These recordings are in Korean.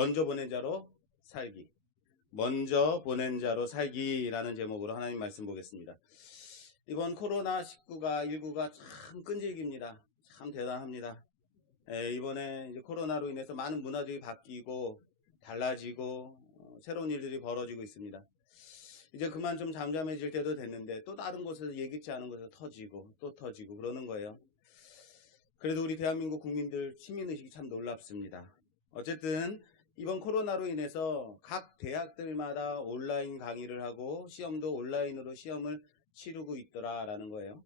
먼저 보낸 자로 살기. 먼저 보낸 자로 살기라는 제목으로 하나님 말씀 보겠습니다. 이번 코로나19가 참 끈질깁니다. 참 대단합니다. 이번에 이제 코로나로 인해서 많은 문화들이 바뀌고 달라지고 새로운 일들이 벌어지고 있습니다. 이제 그만 좀 잠잠해질 때도 됐는데 또 다른 곳에서 예기치 않은 곳에서 터지고 또 터지고 그러는 거예요. 그래도 우리 대한민국 국민들 시민의식이 참 놀랍습니다. 어쨌든 이번 코로나로 인해서 각 대학들마다 온라인 강의를 하고 시험도 온라인으로 시험을 치르고 있더라라는 거예요.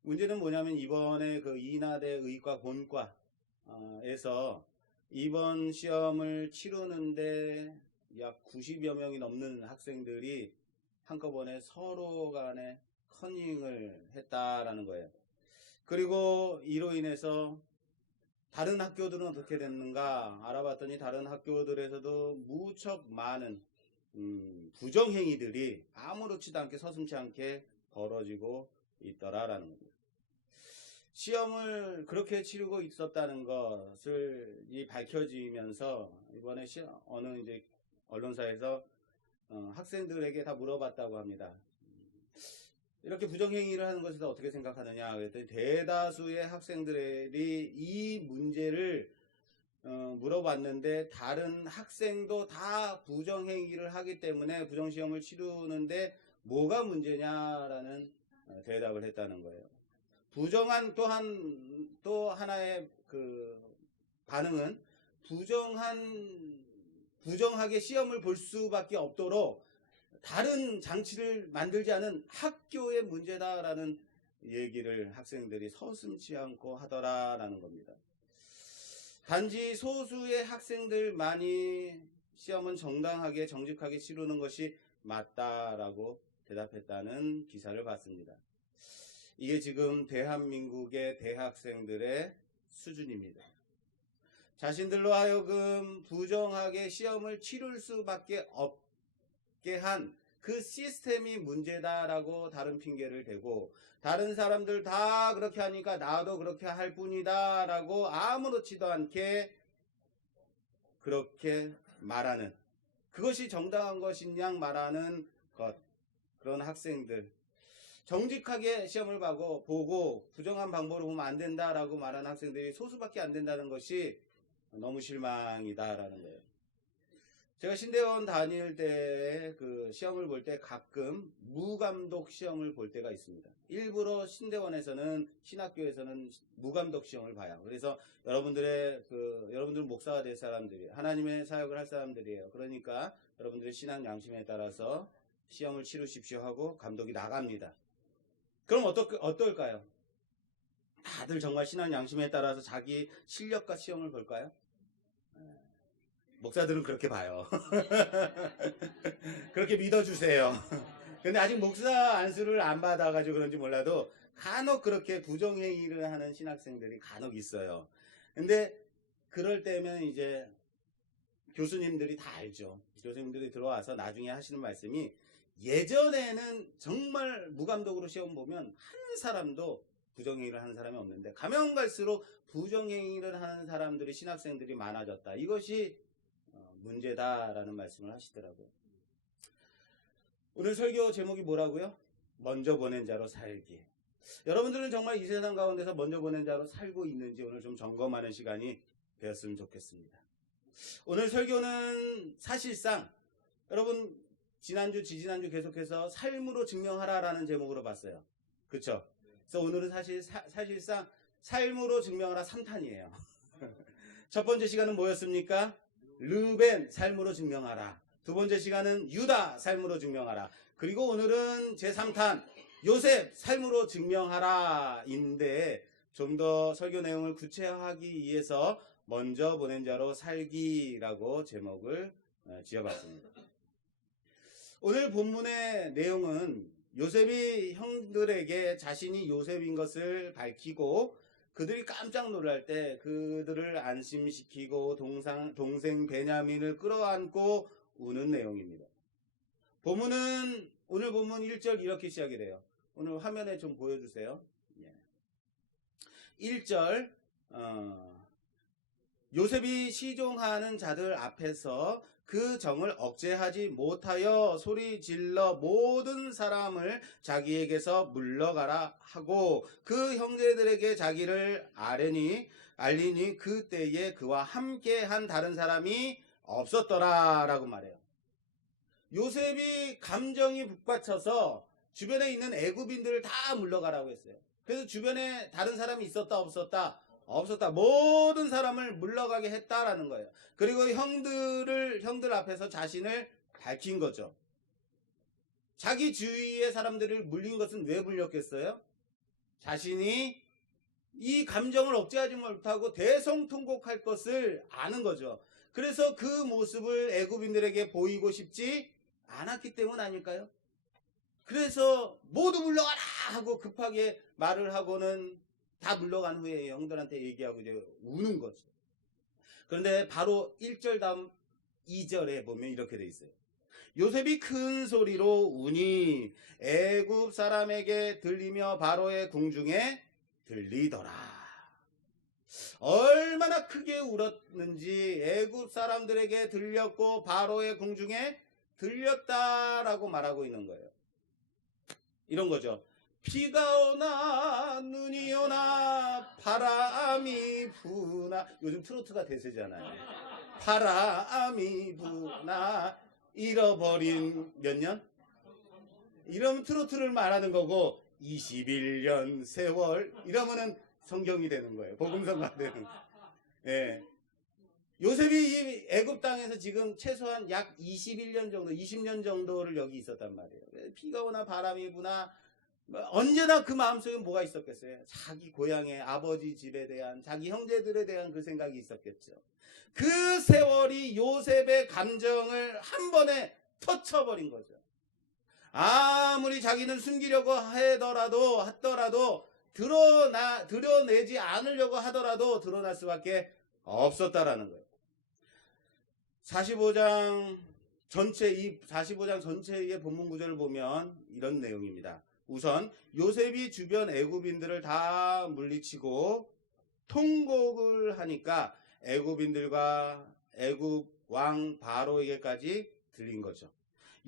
문제는 뭐냐면 이번에 그 인하대 의과 본과에서 이번 시험을 치르는데 약 90여 명이 넘는 학생들이 한꺼번에 서로 간에 커닝을 했다라는 거예요. 그리고 이로 인해서 다른 학교들은 어떻게 됐는가 알아봤더니 다른 학교들에서도 무척 많은 부정행위들이 아무렇지도 않게 서슴지 않게 벌어지고 있더라라는 겁니다. 시험을 그렇게 치르고 있었다는 것을 밝혀지면서 이번에 어느 이제 언론사에서 학생들에게 다 물어봤다고 합니다. 이렇게 부정행위를 하는 것에 대해서 어떻게 생각하느냐 그랬더니 대다수의 학생들이 이 문제를 물어봤는데 다른 학생도 다 부정행위를 하기 때문에 부정시험을 치르는데 뭐가 문제냐라는 대답을 했다는 거예요. 부정한 또 하나의 그 반응은 부정하게 시험을 볼 수밖에 없도록 다른 장치를 만들지 않은 학교의 문제다라는 얘기를 학생들이 서슴지 않고 하더라라는 겁니다. 단지 소수의 학생들만이 시험은 정당하게 정직하게 치르는 것이 맞다라고 대답했다는 기사를 봤습니다. 이게 지금 대한민국의 대학생들의 수준입니다. 자신들로 하여금 부정하게 시험을 치를 수밖에 없게 한 그 시스템이 문제다라고 다른 핑계를 대고 다른 사람들 다 그렇게 하니까 나도 그렇게 할 뿐이다 라고 아무렇지도 않게 그렇게 말하는 그것이 정당한 것인 양 말하는 것 그런 학생들 정직하게 시험을 보고 부정한 방법으로 보면 안 된다라고 말하는 학생들이 소수밖에 안 된다는 것이 너무 실망이다라는 거예요. 제가 신대원 다닐 때 그 시험을 볼 때 가끔 무감독 시험을 볼 때가 있습니다. 일부러 신대원에서는 신학교에서는 무감독 시험을 봐요. 그래서 여러분들은 목사가 될 사람들이에요. 하나님의 사역을 할 사람들이에요. 그러니까 여러분들의 신앙 양심에 따라서 시험을 치르십시오 하고 감독이 나갑니다. 그럼 어떨까요? 다들 정말 신앙 양심에 따라서 자기 실력과 시험을 볼까요? 목사들은 그렇게 봐요. 그렇게 믿어주세요. 근데 아직 목사 안수를 안 받아가지고 그런지 몰라도 간혹 그렇게 부정행위를 하는 신학생들이 간혹 있어요. 근데 그럴 때면 이제 교수님들이 다 알죠. 교수님들이 들어와서 나중에 하시는 말씀이 예전에는 정말 무감독으로 시험 보면 한 사람도 부정행위를 하는 사람이 없는데 가면 갈수록 부정행위를 하는 사람들이 신학생들이 많아졌다. 이것이 문제다라는 말씀을 하시더라고요. 오늘 설교 제목이 뭐라고요? 먼저 보낸 자로 살기. 여러분들은 정말 이 세상 가운데서 먼저 보낸 자로 살고 있는지 오늘 좀 점검하는 시간이 되었으면 좋겠습니다. 오늘 설교는 사실상 여러분 지난주 지지난주 계속해서 삶으로 증명하라라는 제목으로 봤어요. 그렇죠? 그래서 오늘은 사실상 삶으로 증명하라 3탄이에요. 첫 번째 시간은 뭐였습니까? 르벤 삶으로 증명하라. 두 번째 시간은 유다 삶으로 증명하라. 그리고 오늘은 제3탄 요셉 삶으로 증명하라인데 좀 더 설교 내용을 구체화하기 위해서 먼저 보낸 자로 살기라고 제목을 지어봤습니다. 오늘 본문의 내용은 요셉이 형들에게 자신이 요셉인 것을 밝히고 그들이 깜짝 놀랄 때 그들을 안심시키고 동생 베냐민을 끌어안고 우는 내용입니다. 오늘 본문 1절 이렇게 시작이 돼요. 오늘 화면에 좀 보여주세요. 1절 요셉이 시종하는 자들 앞에서 그 정을 억제하지 못하여 소리 질러 모든 사람을 자기에게서 물러가라 하고 그 형제들에게 자기를 알리니 그때에 그와 함께한 다른 사람이 없었더라 라고 말해요. 요셉이 감정이 북받쳐서 주변에 있는 애굽인들을 다 물러가라고 했어요. 그래서 주변에 다른 사람이 있었다 없었다? 없었다. 모든 사람을 물러가게 했다라는 거예요. 그리고 형들 앞에서 자신을 밝힌 거죠. 자기 주위의 사람들을 물린 것은 왜 물렸겠어요? 자신이 이 감정을 억제하지 못하고 대성통곡할 것을 아는 거죠. 그래서 그 모습을 애굽인들에게 보이고 싶지 않았기 때문 아닐까요? 그래서 모두 물러가라 하고 급하게 말을 하고는 다 물러간 후에 형들한테 얘기하고 이제 우는 거죠. 그런데 바로 1절 다음 2절에 보면 이렇게 돼 있어요. 요셉이 큰 소리로 우니 애굽 사람에게 들리며 바로의 궁중에 들리더라. 얼마나 크게 울었는지 애굽 사람들에게 들렸고 바로의 궁중에 들렸다라고 말하고 있는 거예요. 이런 거죠. 비가 오나 눈이 오나 바람이 부나. 요즘 트로트가 대세잖아요. 바람이 부나 잃어버린 몇 년? 이러면 트로트를 말하는 거고 21년 세월 이러면은 성경이 되는 거예요. 복음성가 되는 거예요. 예. 요셉이 이 애굽 땅에서 지금 최소한 약 21년 정도, 20년 정도를 여기 있었단 말이에요. 비가 오나 바람이 부나 언제나 그 마음속에 뭐가 있었겠어요? 자기 고향의 아버지 집에 대한, 자기 형제들에 대한 그 생각이 있었겠죠. 그 세월이 요셉의 감정을 한 번에 터쳐버린 거죠. 아무리 자기는 숨기려고 하더라도 드러내지 않으려고 하더라도 드러날 수밖에 없었다라는 거예요. 45장 전체의 본문 구절을 보면 이런 내용입니다. 우선 요셉이 주변 애굽인들을 다 물리치고 통곡을 하니까 애굽인들과 애굽 왕 바로에게까지 들린 거죠.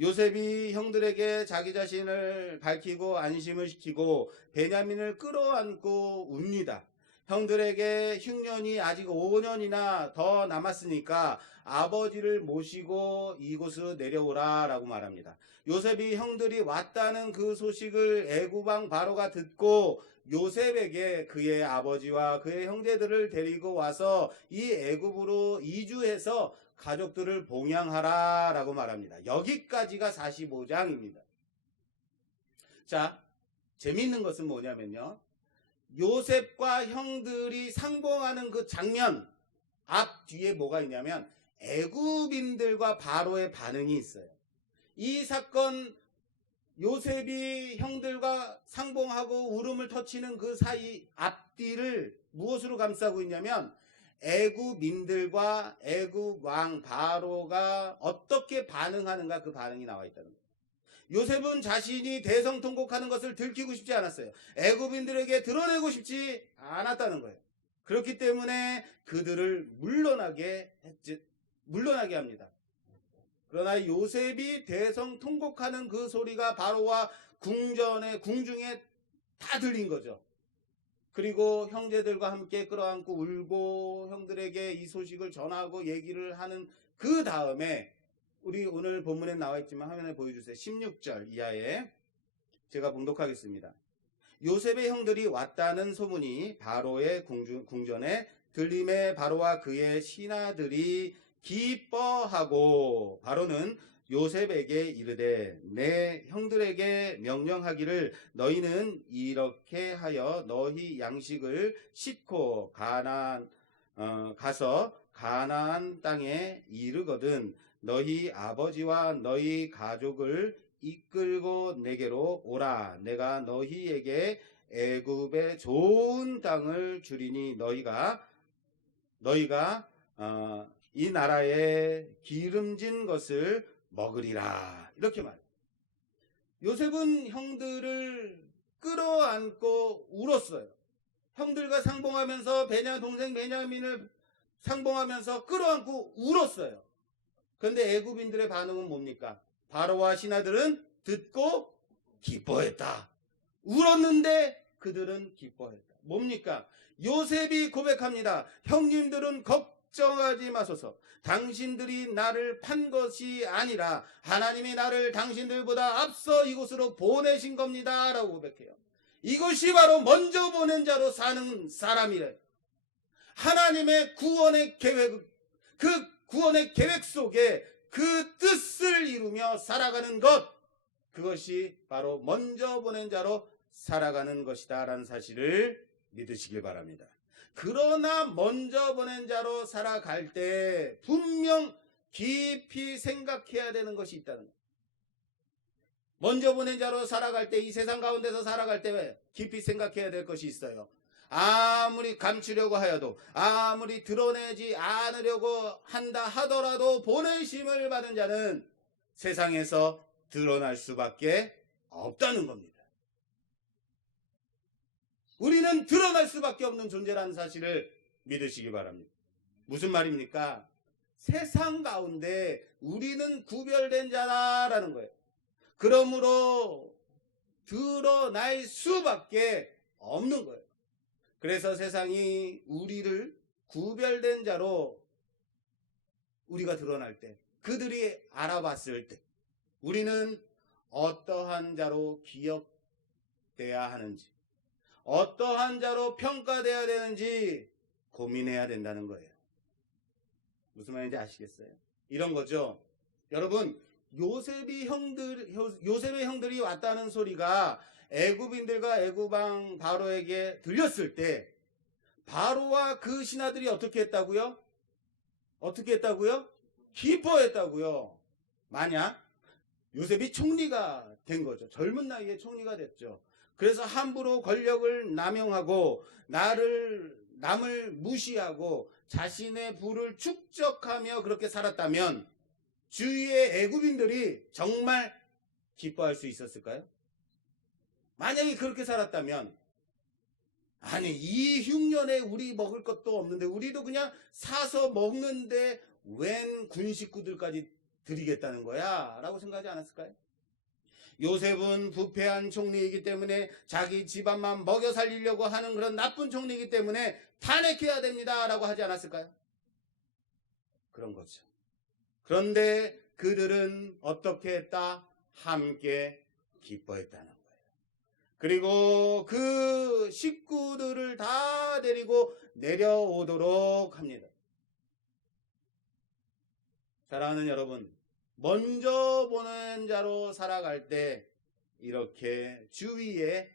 요셉이 형들에게 자기 자신을 밝히고 안심을 시키고 베냐민을 끌어안고 웁니다. 형들에게 흉년이 아직 5년이나 더 남았으니까 아버지를 모시고 이곳으로 내려오라 라고 말합니다. 요셉이 형들이 왔다는 그 소식을 애굽왕 바로가 듣고 요셉에게 그의 아버지와 그의 형제들을 데리고 와서 이 애굽으로 이주해서 가족들을 봉양하라 라고 말합니다. 여기까지가 45장입니다. 자, 재미있는 것은 뭐냐면요. 요셉과 형들이 상봉하는 그 장면 앞 뒤에 뭐가 있냐면 애굽인들과 바로의 반응이 있어요. 이 사건 요셉이 형들과 상봉하고 울음을 터치는 그 사이 앞뒤를 무엇으로 감싸고 있냐면 애굽인들과 애굽 왕 바로가 어떻게 반응하는가 그 반응이 나와 있다는 거예요. 요셉은 자신이 대성통곡하는 것을 들키고 싶지 않았어요. 애굽인들에게 드러내고 싶지 않았다는 거예요. 그렇기 때문에 그들을 물러나게 합니다. 그러나 요셉이 대성통곡하는 그 소리가 바로와 궁중에 다 들린 거죠. 그리고 형제들과 함께 끌어안고 울고 형들에게 이 소식을 전하고 얘기를 하는 그 다음에 우리 오늘 본문에 나와 있지만 화면에 보여주세요. 16절 이하에 제가 봉독하겠습니다. 요셉의 형들이 왔다는 소문이 바로의 궁전에 들림에 바로와 그의 신하들이 기뻐하고 바로는 요셉에게 이르되 내 형들에게 명령하기를 너희는 이렇게 하여 너희 양식을 싣고 가서 가나안 땅에 이르거든 너희 아버지와 너희 가족을 이끌고 내게로 오라. 내가 너희에게 애굽의 좋은 땅을 주리니 너희가 이 나라의 기름진 것을 먹으리라. 이렇게 말해요. 요셉은 형들을 끌어안고 울었어요. 형들과 상봉하면서 동생 베냐민을 상봉하면서 끌어안고 울었어요. 그런데 애굽인들의 반응은 뭡니까? 바로와 신하들은 듣고 기뻐했다. 울었는데 그들은 기뻐했다. 뭡니까? 요셉이 고백합니다. 형님들은 걱정하지 마소서. 당신들이 나를 판 것이 아니라 하나님이 나를 당신들보다 앞서 이곳으로 보내신 겁니다. 라고 고백해요. 이것이 바로 먼저 보낸 자로 사는 사람이래. 하나님의 구원의 계획, 그 구원의 계획 속에 그 뜻을 이루며 살아가는 것, 그것이 바로 먼저 보낸 자로 살아가는 것이다 라는 사실을 믿으시길 바랍니다. 그러나 먼저 보낸 자로 살아갈 때 분명 깊이 생각해야 되는 것이 있다는 거예요. 먼저 보낸 자로 살아갈 때, 이 세상 가운데서 살아갈 때 깊이 생각해야 될 것이 있어요. 아무리 감추려고 하여도, 아무리 드러내지 않으려고 한다 하더라도 보내심을 받은 자는 세상에서 드러날 수밖에 없다는 겁니다. 우리는 드러날 수밖에 없는 존재라는 사실을 믿으시기 바랍니다. 무슨 말입니까? 세상 가운데 우리는 구별된 자라는 거예요. 그러므로 드러날 수밖에 없는 거예요. 그래서 세상이 우리를 구별된 자로 우리가 드러날 때, 그들이 알아봤을 때 우리는 어떠한 자로 기억돼야 하는지, 어떠한 자로 평가돼야 되는지 고민해야 된다는 거예요. 무슨 말인지 아시겠어요? 이런 거죠. 여러분, 요셉의 형들이 왔다는 소리가 애굽인들과 애굽왕 바로에게 들렸을 때 바로와 그 신하들이 어떻게 했다고요? 어떻게 했다고요? 기뻐했다고요. 만약 요셉이 총리가 된 거죠. 젊은 나이에 총리가 됐죠. 그래서 함부로 권력을 남용하고 남을 무시하고 자신의 부를 축적하며 그렇게 살았다면 주위의 애굽인들이 정말 기뻐할 수 있었을까요? 만약에 그렇게 살았다면, 아니 이 흉년에 우리 먹을 것도 없는데 우리도 그냥 사서 먹는데 웬 군 식구들까지 드리겠다는 거야? 라고 생각하지 않았을까요? 요셉은 부패한 총리이기 때문에 자기 집안만 먹여 살리려고 하는 그런 나쁜 총리이기 때문에 탄핵해야 됩니다 라고 하지 않았을까요? 그런 거죠. 그런데 그들은 어떻게 했다? 함께 기뻐했다는 거예요. 그리고 그 식구들을 다 데리고 내려오도록 합니다. 사랑하는 여러분, 먼저 보낸 자로 살아갈 때 이렇게 주위에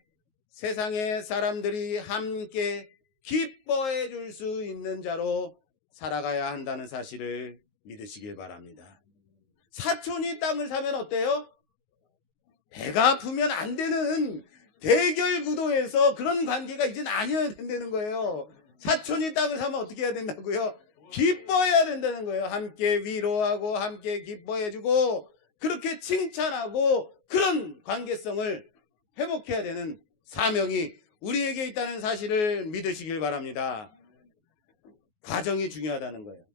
세상의 사람들이 함께 기뻐해 줄 수 있는 자로 살아가야 한다는 사실을 믿으시길 바랍니다. 사촌이 땅을 사면 어때요? 배가 아프면 안 되는 대결 구도에서 그런 관계가 이젠 아니어야 된다는 거예요. 사촌이 땅을 사면 어떻게 해야 된다고요? 기뻐해야 된다는 거예요. 함께 위로하고 함께 기뻐해주고 그렇게 칭찬하고 그런 관계성을 회복해야 되는 사명이 우리에게 있다는 사실을 믿으시길 바랍니다. 과정이 중요하다는 거예요.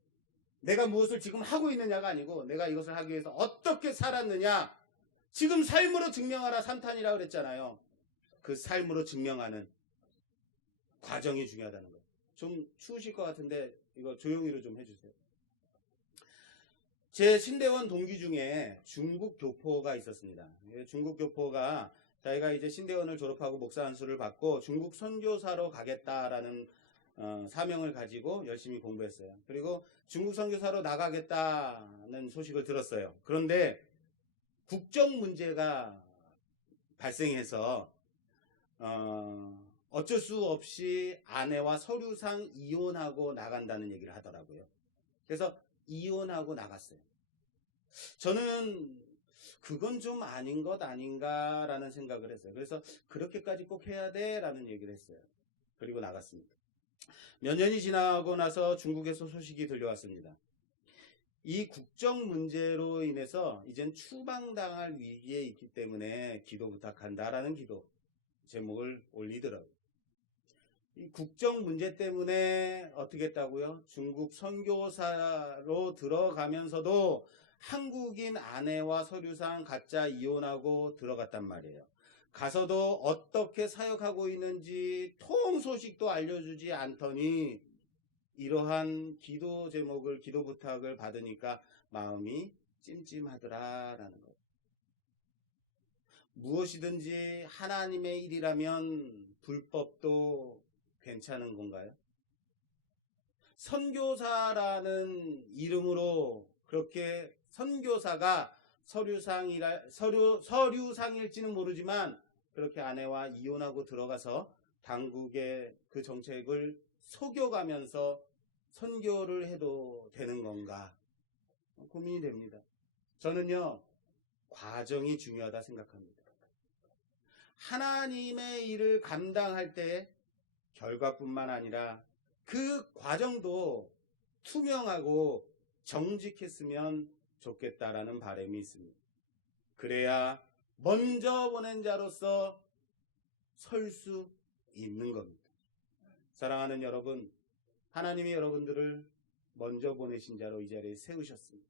내가 무엇을 지금 하고 있느냐가 아니고 내가 이것을 하기 위해서 어떻게 살았느냐, 지금 삶으로 증명하라 3탄이라고 그랬잖아요. 그 삶으로 증명하는 과정이 중요하다는 거예요. 좀 추우실 것 같은데 이거 조용히로 좀 해주세요. 제 신대원 동기 중에 중국 교포가 있었습니다. 중국 교포가 자기가 이제 신대원을 졸업하고 목사 안수를 받고 중국 선교사로 가겠다라는 사명을 가지고 열심히 공부했어요. 그리고 중국 선교사로 나가겠다는 소식을 들었어요. 그런데 국정 문제가 발생해서 어쩔 수 없이 아내와 서류상 이혼하고 나간다는 얘기를 하더라고요. 그래서 이혼하고 나갔어요. 저는 그건 좀 아닌 것 아닌가라는 생각을 했어요. 그래서 그렇게까지 꼭 해야 돼? 라는 얘기를 했어요. 그리고 나갔습니다. 몇 년이 지나고 나서 중국에서 소식이 들려왔습니다. 이 국정 문제로 인해서 이젠 추방당할 위기에 있기 때문에 기도 부탁한다라는 기도 제목을 올리더라고요. 이 국정 문제 때문에 어떻게 했다고요? 중국 선교사로 들어가면서도 한국인 아내와 서류상 가짜 이혼하고 들어갔단 말이에요. 가서도 어떻게 사역하고 있는지 통 소식도 알려주지 않더니 이러한 기도 제목을, 기도 부탁을 받으니까 마음이 찜찜하더라라는 거예요. 무엇이든지 하나님의 일이라면 불법도 괜찮은 건가요? 선교사라는 이름으로 그렇게 선교사가 서류상일지는 모르지만 그렇게 아내와 이혼하고 들어가서 당국의 그 정책을 속여가면서 선교를 해도 되는 건가? 고민이 됩니다. 저는요, 과정이 중요하다 생각합니다. 하나님의 일을 감당할 때 결과뿐만 아니라 그 과정도 투명하고 정직했으면 좋겠다라는 바람이 있습니다. 그래야 먼저 보낸 자로서 설 수 있는 겁니다. 사랑하는 여러분, 하나님이 여러분들을 먼저 보내신 자로 이 자리에 세우셨습니다.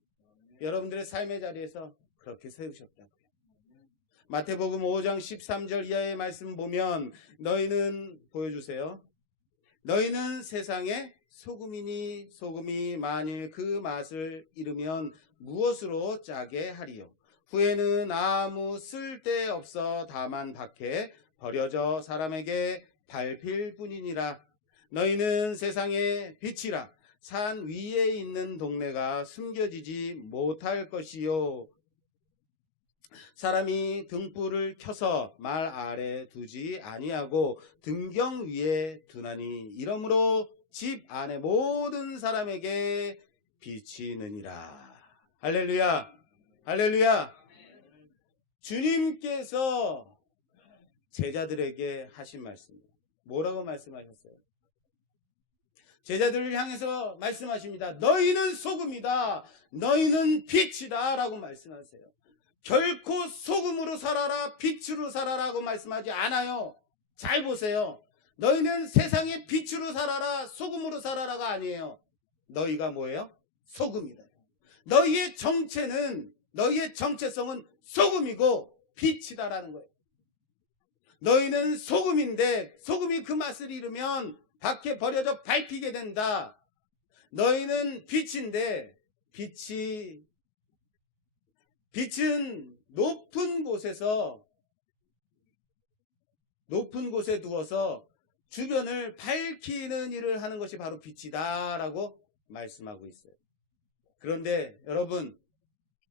여러분들의 삶의 자리에서 그렇게 세우셨다고요. 마태복음 5장 13절 이하의 말씀 보면 너희는, 보여주세요. 너희는 세상의 소금이니 소금이 만일 그 맛을 잃으면 무엇으로 짜게 하리요? 후에는 아무 쓸데없어 다만 밖에 버려져 사람에게 밟힐 뿐이니라. 너희는 세상의 빛이라. 산 위에 있는 동네가 숨겨지지 못할 것이요. 사람이 등불을 켜서 말 아래 두지 아니하고 등경 위에 두나니 이러므로 집 안에 모든 사람에게 비치느니라. 할렐루야, 할렐루야. 주님께서 제자들에게 하신 말씀입니다. 뭐라고 말씀하셨어요? 제자들을 향해서 말씀하십니다. 너희는 소금이다, 너희는 빛이다 라고 말씀하세요. 결코 소금으로 살아라, 빛으로 살아라고 말씀하지 않아요. 잘 보세요. 너희는 세상의 빛으로 살아라, 소금으로 살아라가 아니에요. 너희가 뭐예요? 소금이다. 너희의 정체는, 너희의 정체성은 소금이고 빛이다라는 거예요. 너희는 소금인데 소금이 그 맛을 잃으면 밖에 버려져 밟히게 된다. 너희는 빛인데 빛은 높은 곳에 두어서 주변을 밝히는 일을 하는 것이 바로 빛이다 라고 말씀하고 있어요. 그런데 여러분,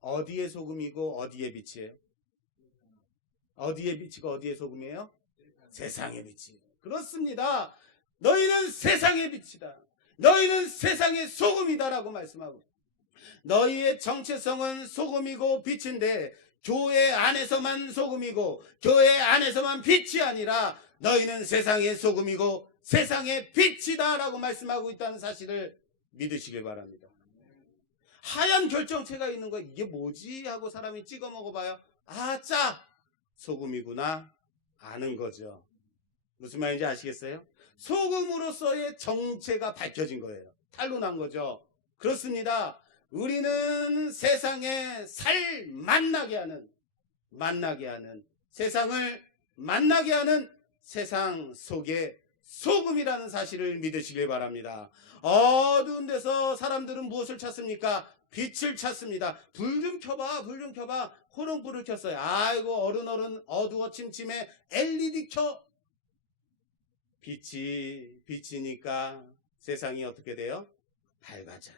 어디에 소금이고 어디에 빛이에요? 어디에 빛이고 어디에 소금이에요? 세상의 빛이에요. 그렇습니다. 너희는 세상의 빛이다. 너희는 세상의 소금이다라고 말씀하고, 너희의 정체성은 소금이고 빛인데 교회 안에서만 소금이고 교회 안에서만 빛이 아니라 너희는 세상의 소금이고 세상의 빛이다 라고 말씀하고 있다는 사실을 믿으시길 바랍니다. 하얀 결정체가 있는 거, 이게 뭐지 하고 사람이 찍어 먹어봐요. 아, 짜! 소금이구나 아는 거죠. 무슨 말인지 아시겠어요? 소금으로서의 정체가 밝혀진 거예요. 탄로난 거죠. 그렇습니다. 우리는 세상에 만나게 하는 세상을 만나게 하는 세상 속의 소금이라는 사실을 믿으시길 바랍니다. 어두운 데서 사람들은 무엇을 찾습니까? 빛을 찾습니다. 불 좀 켜봐, 불 좀 켜봐. 호롱불을 켰어요. 아이고 어른 어두워 침침해. LED 켜. 빛이니까 세상이 어떻게 돼요? 밝아져요.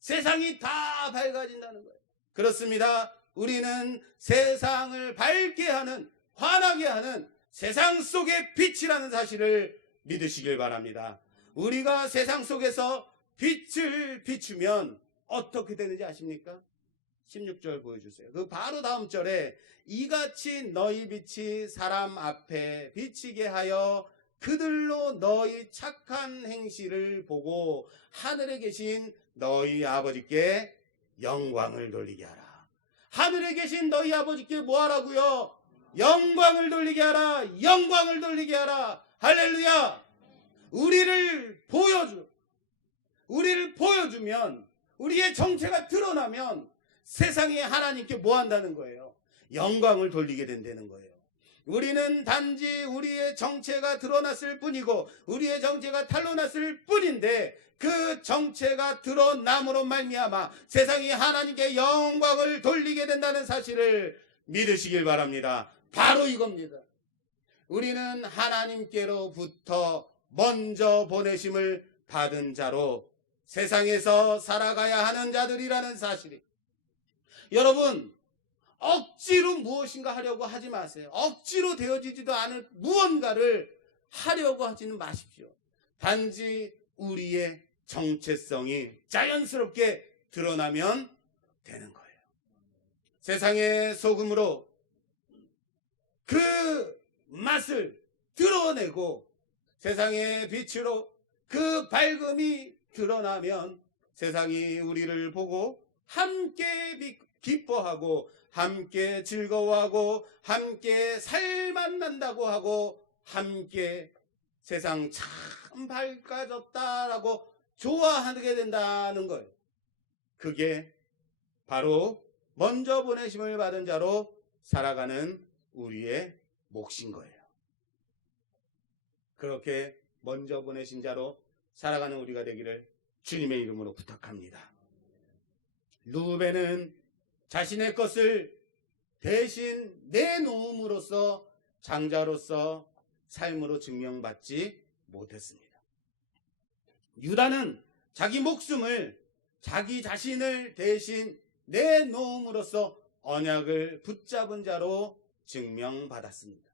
세상이 다 밝아진다는 거예요. 그렇습니다. 우리는 세상을 밝게 하는, 환하게 하는 세상 속의 빛이라는 사실을 믿으시길 바랍니다. 우리가 세상 속에서 빛을 비추면 어떻게 되는지 아십니까? 16절 보여주세요. 그 바로 다음 절에 이같이 너희 빛이 사람 앞에 비치게 하여 그들로 너희 착한 행실을 보고 하늘에 계신 너희 아버지께 영광을 돌리게 하라. 하늘에 계신 너희 아버지께 뭐 하라고요? 영광을 돌리게 하라. 영광을 돌리게 하라. 할렐루야. 우리를 보여주면, 우리의 정체가 드러나면 세상에 하나님께 뭐 한다는 거예요? 영광을 돌리게 된다는 거예요. 우리는 단지 우리의 정체가 드러났을 뿐이고 우리의 정체가 탄로났을 뿐인데, 그 정체가 드러남으로 말미암아 세상이 하나님께 영광을 돌리게 된다는 사실을 믿으시길 바랍니다. 바로 이겁니다. 우리는 하나님께로부터 먼저 보내심을 받은 자로 세상에서 살아가야 하는 자들이라는 사실이, 여러분, 억지로 무엇인가 하려고 하지 마세요. 억지로 되어지지도 않을 무언가를 하려고 하지는 마십시오. 단지 우리의 정체성이 자연스럽게 드러나면 되는 거예요. 세상의 소금으로 그 맛을 드러내고 세상의 빛으로 그 밝음이 드러나면 세상이 우리를 보고 함께 기뻐하고 함께 즐거워하고 함께 살만난다고 하고 함께 세상 참 밝아졌다라고 좋아하게 된다는 거예요. 그게 바로 먼저 보내심을 받은 자로 살아가는 우리의 몫인 거예요. 그렇게 먼저 보내신 자로 살아가는 우리가 되기를 주님의 이름으로 부탁합니다. 루벤은 자신의 것을 대신 내놓음으로써 장자로서 삶으로 증명받지 못했습니다. 유다는 자기 목숨을, 자기 자신을 대신 내놓음으로써 언약을 붙잡은 자로 증명받았습니다.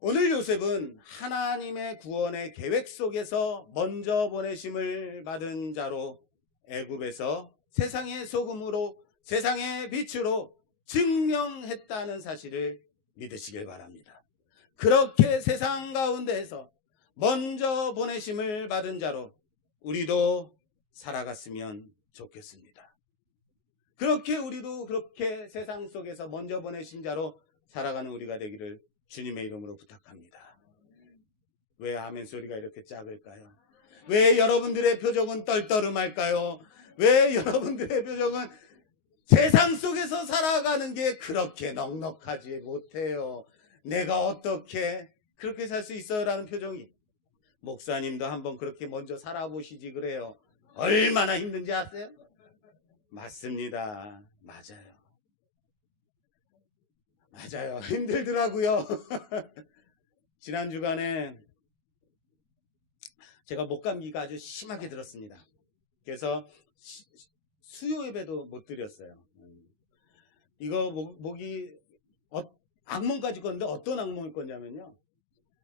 오늘 요셉은 하나님의 구원의 계획 속에서 먼저 보내심을 받은 자로 애굽에서 세상의 소금으로, 세상의 빛으로 증명했다는 사실을 믿으시길 바랍니다. 그렇게 세상 가운데에서 먼저 보내심을 받은 자로 우리도 살아갔으면 좋겠습니다. 그렇게 우리도 그렇게 세상 속에서 먼저 보내신 자로 살아가는 우리가 되기를 주님의 이름으로 부탁합니다. 왜 아멘 소리가 이렇게 작을까요? 왜 여러분들의 표정은 떨떠름할까요? 왜 여러분들의 표정은 세상 속에서 살아가는 게 그렇게 넉넉하지 못해요? 내가 어떻게 그렇게 살 수 있어요? 라는 표정이. 목사님도 한번 그렇게 먼저 살아보시지 그래요. 얼마나 힘든지 아세요? 맞습니다. 맞아요. 힘들더라고요. 지난 주간에 제가 목감기가 아주 심하게 들었습니다. 그래서 수요 예배도 못 드렸어요. 이거 목이 악몽까지 꿨는데 어떤 악몽을 꿨냐면요.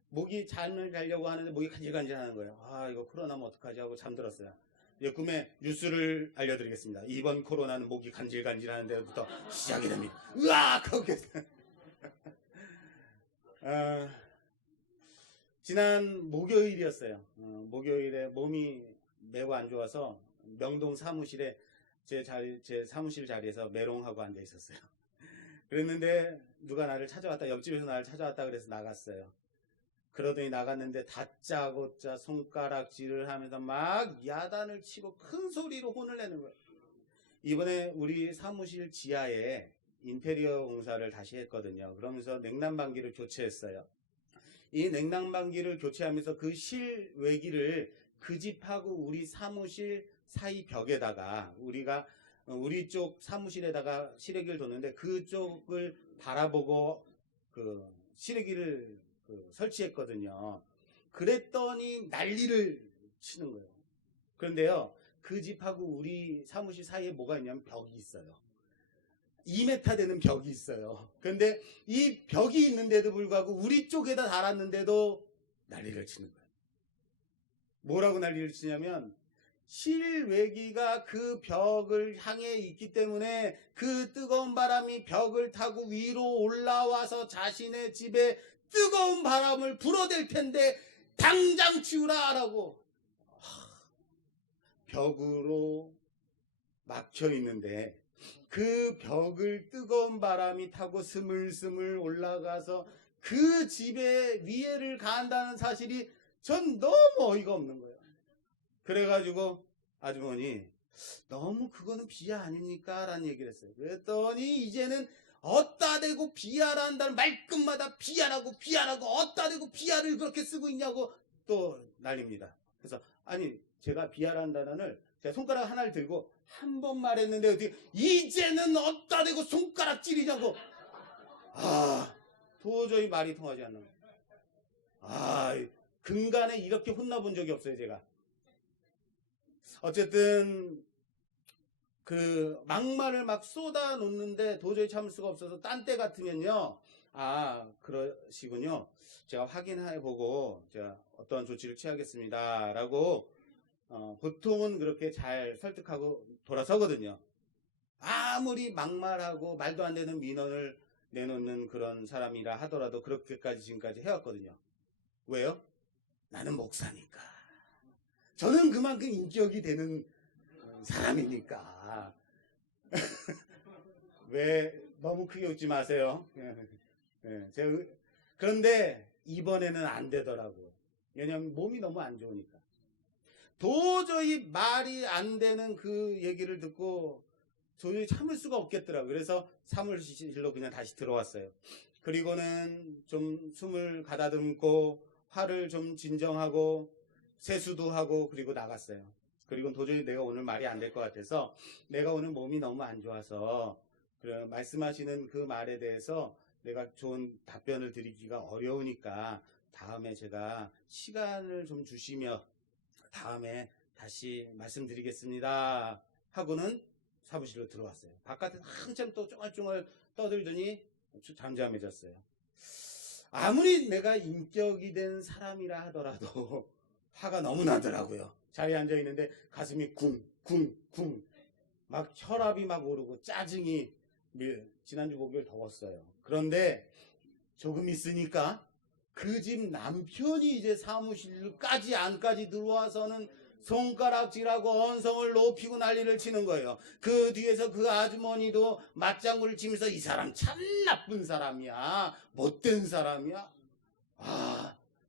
목이 잠을 자려고 하는데 목이 간질간질 하는 거예요. 아, 이거 코로나면 어떡하지 하고 잠들었어요. 꿈에 뉴스를 알려드리겠습니다. 이번 코로나는 목이 간질간질하는 데부터 시작이 됩니다. 으악! 거기서 지난 목요일이었어요. 목요일에 몸이 매우 안 좋아서 명동 사무실에 제 사무실 자리에서 메롱하고 앉아 있었어요. 그랬는데 누가 나를 찾아왔다, 옆집에서 나를 찾아왔다 그래서 나갔어요. 그러더니 나갔는데 다짜고짜 손가락질을 하면서 막 야단을 치고 큰 소리로 혼을 내는 거예요. 이번에 우리 사무실 지하에 인테리어 공사를 다시 했거든요. 그러면서 냉난방기를 교체했어요. 이 냉난방기를 교체하면서 그 실외기를 그 집하고 우리 사무실 사이 벽에다가 우리 쪽 사무실에다가 실외기를 뒀는데 그쪽을 바라보고 그 실외기를 설치했거든요. 그랬더니 난리를 치는 거예요. 그런데요, 그 집하고 우리 사무실 사이에 뭐가 있냐면 벽이 있어요. 2m 되는 벽이 있어요. 그런데 이 벽이 있는데도 불구하고 우리 쪽에다 달았는데도 난리를 치는 거예요. 뭐라고 난리를 치냐면 실외기가 그 벽을 향해 있기 때문에 그 뜨거운 바람이 벽을 타고 위로 올라와서 자신의 집에 뜨거운 바람을 불어댈 텐데 당장 치우라라고. 벽으로 막혀 있는데 그 벽을 뜨거운 바람이 타고 스물스물 올라가서 그 집에 위해를 가한다는 사실이 전 너무 어이가 없는 거예요. 그래가지고 아주머니 너무 그거는 비하 아닙니까? 라는 얘기를 했어요. 그랬더니 이제는 어따 대고 비하라 한다는 말끝마다 비하라고 어따 대고 비하를 그렇게 쓰고 있냐고 또 난립니다. 그래서 아니 제가 비하라는 단어를 제가 손가락 하나를 들고 한 번 말했는데 어떻게 이제는 어따 대고 손가락질이냐고. 도저히 말이 통하지 않는 거예요. 근간에 이렇게 혼나본 적이 없어요. 제가 어쨌든 그 막말을 막 쏟아 놓는데 도저히 참을 수가 없어서 딴 때 같으면요, 그러시군요, 제가 확인해 보고 제가 어떠한 조치를 취하겠습니다 라고 보통은 그렇게 잘 설득하고 돌아서거든요. 아무리 막말하고 말도 안 되는 민원을 내놓는 그런 사람이라 하더라도 그렇게까지 지금까지 해왔거든요. 왜요? 나는 목사니까. 저는 그만큼 인격이 되는 사람이니까. 왜 너무 크게 웃지 마세요. 그런데 이번에는 안 되더라고요. 왜냐면 몸이 너무 안 좋으니까. 도저히 말이 안 되는 그 얘기를 듣고 도저히 참을 수가 없겠더라고요. 그래서 사무실로 그냥 다시 들어왔어요. 그리고는 좀 숨을 가다듬고 화를 좀 진정하고 세수도 하고 그리고 나갔어요. 그리고 도저히 내가 오늘 말이 안 될 것 같아서 내가 오늘 몸이 너무 안 좋아서 말씀하시는 그 말에 대해서 내가 좋은 답변을 드리기가 어려우니까 다음에 제가 시간을 좀 주시며 다음에 다시 말씀드리겠습니다 하고는 사무실로 들어왔어요. 바깥에 한참 또 쫑알쫑알 떠들더니 잠잠해졌어요. 아무리 내가 인격이 된 사람이라 하더라도 화가 너무 나더라고요. 자리에 앉아있는데 가슴이 쿵쿵쿵 막 혈압이 막 오르고 짜증이 지난주 목요일 더웠어요. 그런데 조금 있으니까 그 집 남편이 이제 사무실까지 안까지 들어와서는 손가락질하고 언성을 높이고 난리를 치는 거예요. 그 뒤에서 그 아주머니도 맞장구를 치면서 이 사람 참 나쁜 사람이야, 못된 사람이야.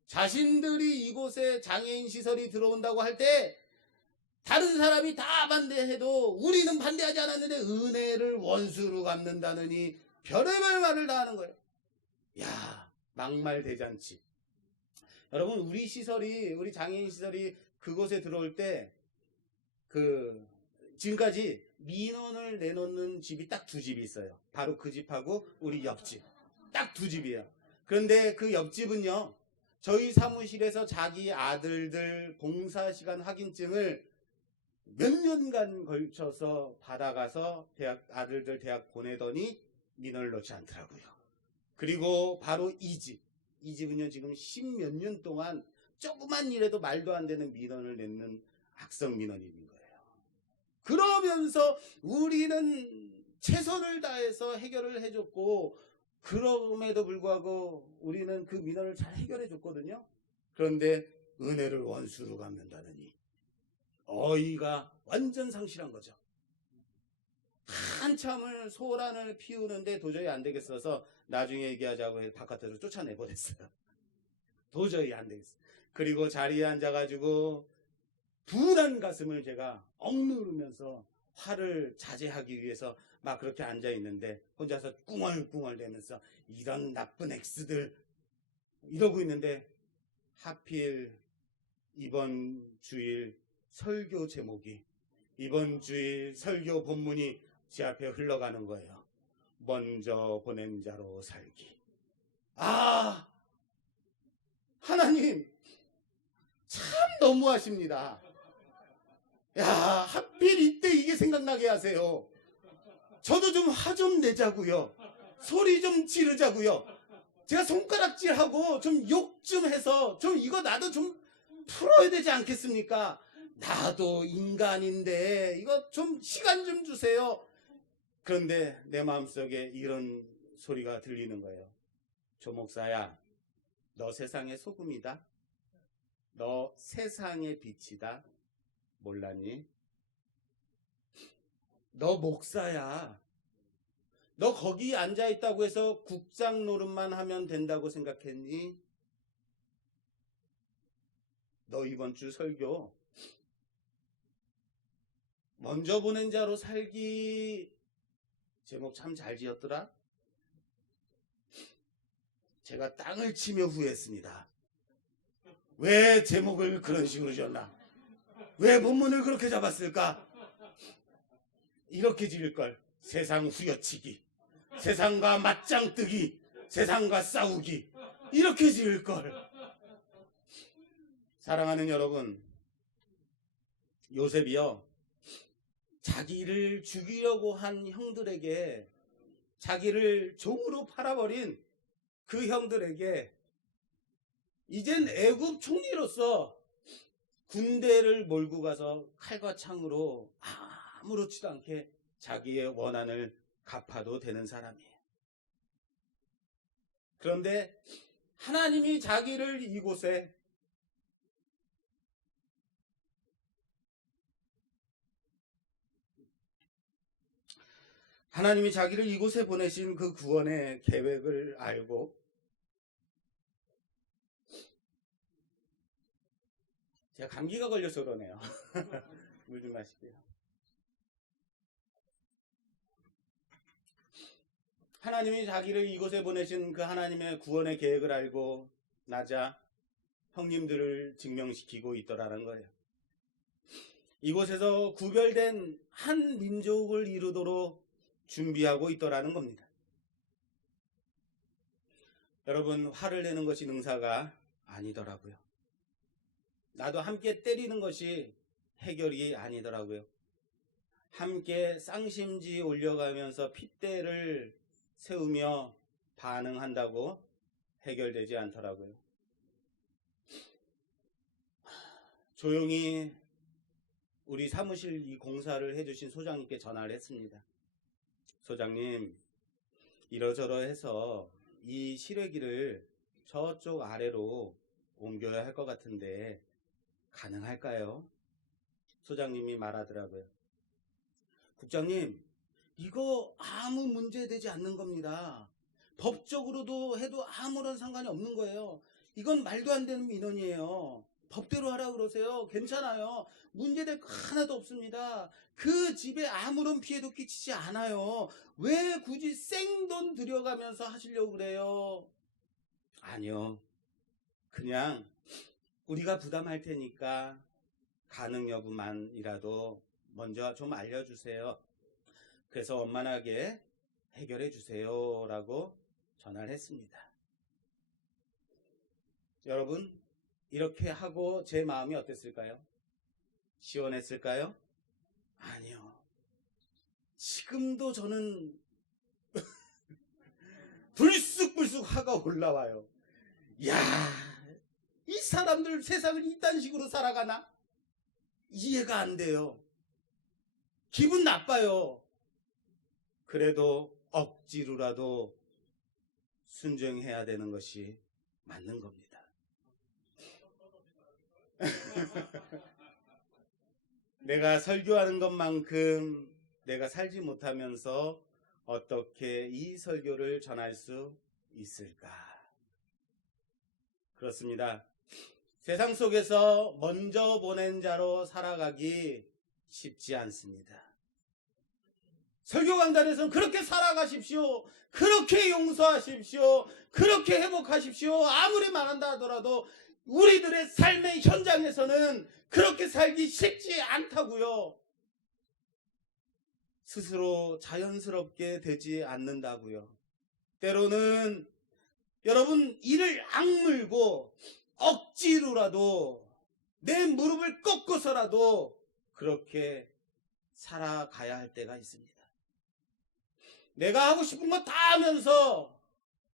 자신들이 이곳에 장애인 시설이 들어온다고 할 때 다른 사람이 다 반대해도 우리는 반대하지 않았는데 은혜를 원수로 갚는다느니 별의별 말을 다 하는 거예요. 막말 대잔치. 여러분, 우리 장애인 시설이 그곳에 들어올 때 지금까지 민원을 내놓는 집이 딱 두 집이 있어요. 바로 그 집하고 우리 옆집. 딱 두 집이에요. 그런데 그 옆집은요, 저희 사무실에서 자기 아들들 봉사시간 확인증을 몇 년간 걸쳐서 받아가서 아들들 대학 보내더니 민원을 넣지 않더라고요. 그리고 바로 이 집은요, 지금 10몇 년 동안 조그만 일에도 말도 안 되는 민원을 내는 악성 민원인인 거예요. 그러면서 우리는 최선을 다해서 해결을 해줬고, 그럼에도 불구하고 우리는 그 민원을 잘 해결해 줬거든요. 그런데 은혜를 원수로 갚는다느니 어이가 완전 상실한 거죠. 한참을 소란을 피우는데 도저히 안 되겠어서 나중에 얘기하자고 해서 바깥으로 쫓아내버렸어요. 도저히 안 되겠어요. 그리고 자리에 앉아가지고 분한 가슴을 제가 억누르면서 화를 자제하기 위해서 막 그렇게 앉아있는데 혼자서 꿍얼꿍얼 대면서 이런 나쁜 엑스들 이러고 있는데 하필 이번 주일 설교 제목이, 이번 주일 설교 본문이 제 앞에 흘러가는 거예요. 먼저 보낸 자로 살기. 하나님 참 너무하십니다. 하필 이때 이게 생각나게 하세요. 저도 좀 화 좀 내자고요. 소리 좀 지르자고요. 제가 손가락질하고 좀 욕 좀 해서 좀 이거 나도 좀 풀어야 되지 않겠습니까? 나도 인간인데 이거 좀 시간 좀 주세요. 그런데 내 마음속에 이런 소리가 들리는 거예요. 조 목사야, 너 세상의 소금이다. 너 세상의 빛이다. 몰랐니? 너 목사야. 너 거기 앉아있다고 해서 국장 노릇만 하면 된다고 생각했니? 너 이번 주 설교 먼저 보낸 자로 살기 제목 참 잘 지었더라. 제가 땅을 치며 후회했습니다. 왜 제목을 그런 식으로 지었나? 왜 본문을 그렇게 잡았을까? 이렇게 지을 걸. 세상 후려치기, 세상과 맞짱 뜨기, 세상과 싸우기, 이렇게 지을 걸. 사랑하는 여러분, 요셉이요, 자기를 죽이려고 한 형들에게, 자기를 종으로 팔아버린 그 형들에게 이젠 애굽 총리로서 군대를 몰고 가서 칼과 창으로 아무렇지도 않게 자기의 원한을 갚아도 되는 사람이에요. 그런데 하나님이 자기를 이곳에 보내신 그 구원의 계획을 알고, 제가 감기가 걸려서 그러네요. 물 좀 마실게요. 하나님이 자기를 이곳에 보내신 그 하나님의 구원의 계획을 알고 나자 형님들을 증명시키고 있더라는 거예요. 이곳에서 구별된 한 민족을 이루도록 준비하고 있더라는 겁니다. 여러분, 화를 내는 것이 능사가 아니더라고요. 나도 함께 때리는 것이 해결이 아니더라고요. 함께 쌍심지 올려가면서 핏대를 세우며 반응한다고 해결되지 않더라고요. 조용히 우리 사무실 이 공사를 해주신 소장님께 전화를 했습니다. 소장님, 이러저러해서 이 실외기를 저쪽 아래로 옮겨야 할 것 같은데 가능할까요? 소장님이 말하더라고요. 국장님, 이거 아무 문제 되지 않는 겁니다. 법적으로도 해도 아무런 상관이 없는 거예요. 이건 말도 안 되는 민원이에요. 법대로 하라고 그러세요. 괜찮아요. 문제될 거 하나도 없습니다. 그 집에 아무런 피해도 끼치지 않아요. 왜 굳이 생돈 들여가면서 하시려고 그래요? 아니요. 그냥 우리가 부담할 테니까 가능 여부만이라도 먼저 좀 알려주세요. 그래서 원만하게 해결해 주세요 라고 전화를 했습니다. 여러분, 이렇게 하고 제 마음이 어땠을까요? 시원했을까요? 아니요. 지금도 저는 불쑥불쑥 화가 올라와요. 야, 이 사람들 세상을 이딴 식으로 살아가나? 이해가 안 돼요. 기분 나빠요. 그래도 억지로라도 순종해야 되는 것이 맞는 겁니다. 내가 설교하는 것만큼 내가 살지 못하면서 어떻게 이 설교를 전할 수 있을까? 그렇습니다. 세상 속에서 먼저 보낸 자로 살아가기 쉽지 않습니다. 설교 강단에서는 그렇게 살아가십시오. 그렇게 용서하십시오. 그렇게 회복하십시오. 아무리 말한다 하더라도 우리들의 삶의 현장에서는 그렇게 살기 쉽지 않다고요. 스스로 자연스럽게 되지 않는다고요. 때로는 여러분, 이를 악물고 억지로라도 내 무릎을 꺾어서라도 그렇게 살아가야 할 때가 있습니다. 내가 하고 싶은 거 다 하면서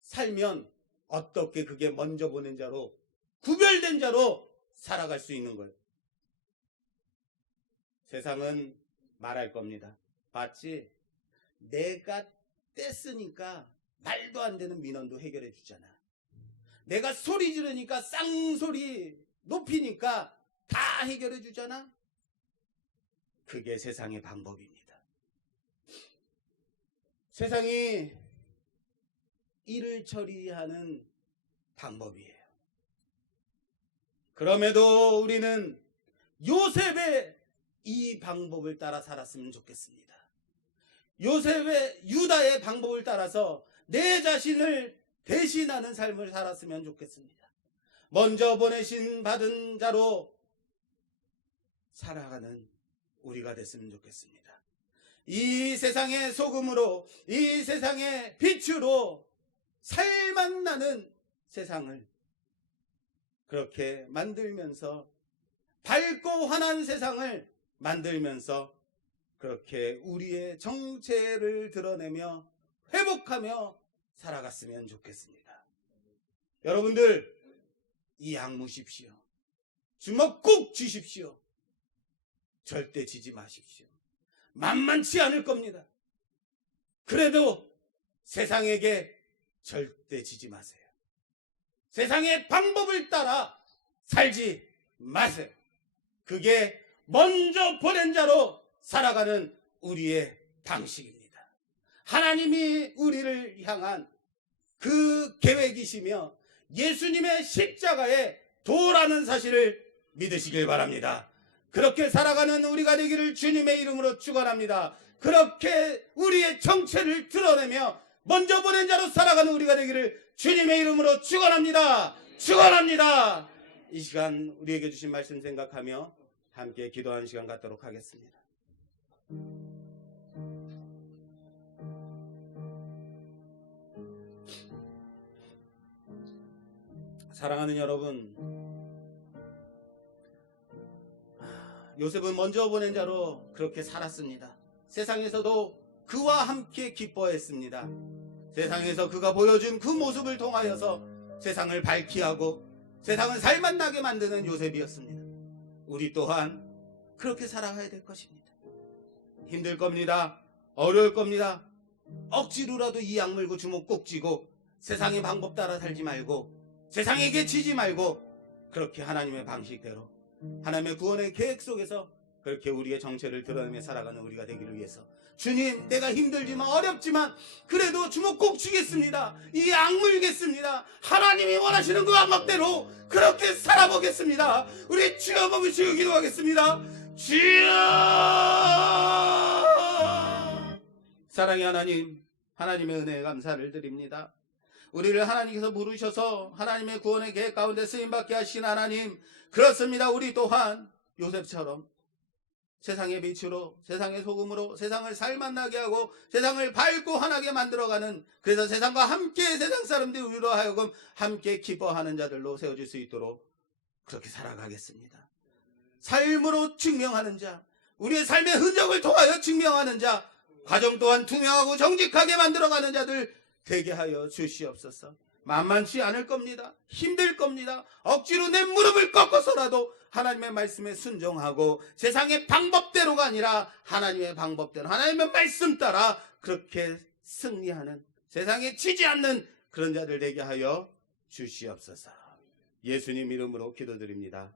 살면 어떻게 그게 먼저 보낸 자로, 구별된 자로 살아갈 수 있는 거예요. 세상은 말할 겁니다. 봤지? 내가 뗐으니까 말도 안 되는 민원도 해결해 주잖아. 내가 소리 지르니까 쌍소리 높이니까 다 해결해 주잖아. 그게 세상의 방법입니다. 세상이 일을 처리하는 방법이에요. 그럼에도 우리는 요셉의 이 방법을 따라 살았으면 좋겠습니다. 요셉의 유다의 방법을 따라서 내 자신을 대신하는 삶을 살았으면 좋겠습니다. 먼저 보내신 받은 자로 살아가는 우리가 됐으면 좋겠습니다. 이 세상의 소금으로, 이 세상의 빛으로 살맛 나는 세상을 그렇게 만들면서, 밝고 환한 세상을 만들면서 그렇게 우리의 정체를 드러내며 회복하며 살아갔으면 좋겠습니다. 여러분들, 이 악무십시오. 주먹 꾹 쥐십시오. 절대 지지 마십시오. 만만치 않을 겁니다. 그래도 세상에게 절대 지지 마세요. 세상의 방법을 따라 살지 마세요. 그게 먼저 보낸 자로 살아가는 우리의 방식입니다. 하나님이 우리를 향한 그 계획이시며 예수님의 십자가의 도라는 사실을 믿으시길 바랍니다. 그렇게 살아가는 우리가 되기를 주님의 이름으로 축원합니다. 그렇게 우리의 정체를 드러내며 먼저 보낸 자로 살아가는 우리가 되기를 주님의 이름으로 축원합니다. 축원합니다. 이 시간 우리에게 주신 말씀 생각하며 함께 기도하는 시간 갖도록 하겠습니다. 사랑하는 여러분, 요셉은 먼저 보낸 자로 그렇게 살았습니다. 세상에서도 그와 함께 기뻐했습니다. 세상에서 그가 보여준 그 모습을 통하여서 세상을 밝게 하고 세상을 살맛 나게 만드는 요셉이었습니다. 우리 또한 그렇게 살아가야 될 것입니다. 힘들 겁니다. 어려울 겁니다. 억지로라도 이 악물고 주먹 꼭 쥐고 세상의 방법 따라 살지 말고, 세상에게 지지 말고, 그렇게 하나님의 방식대로 하나님의 구원의 계획 속에서 그렇게 우리의 정체를 드러내며 살아가는 우리가 되기를 위해서, 주님, 내가 힘들지만 어렵지만 그래도 주먹 꼭 쥐겠습니다. 이 악물겠습니다. 하나님이 원하시는 그 방법대로 그렇게 살아보겠습니다. 우리 주여 보시고 기도하겠습니다. 주여! 사랑의 하나님, 하나님의 은혜에 감사를 드립니다. 우리를 하나님께서 부르셔서 하나님의 구원의 계획 가운데 쓰임받게 하신 하나님, 그렇습니다. 우리 또한 요셉처럼 세상의 빛으로, 세상의 소금으로 세상을 살맛 나게 하고 세상을 밝고 환하게 만들어가는, 그래서 세상과 함께 세상 사람들이 우리로 하여금 함께 기뻐하는 자들로 세워질 수 있도록 그렇게 살아가겠습니다. 삶으로 증명하는 자, 우리의 삶의 흔적을 통하여 증명하는 자, 가정 또한 투명하고 정직하게 만들어가는 자들 되게 하여 주시옵소서. 만만치 않을 겁니다. 힘들 겁니다. 억지로 내 무릎을 꺾어서라도 하나님의 말씀에 순종하고 세상의 방법대로가 아니라 하나님의 방법대로, 하나님의 말씀 따라 그렇게 승리하는, 세상에 지지 않는 그런 자들 되게 하여 주시옵소서. 예수님 이름으로 기도드립니다.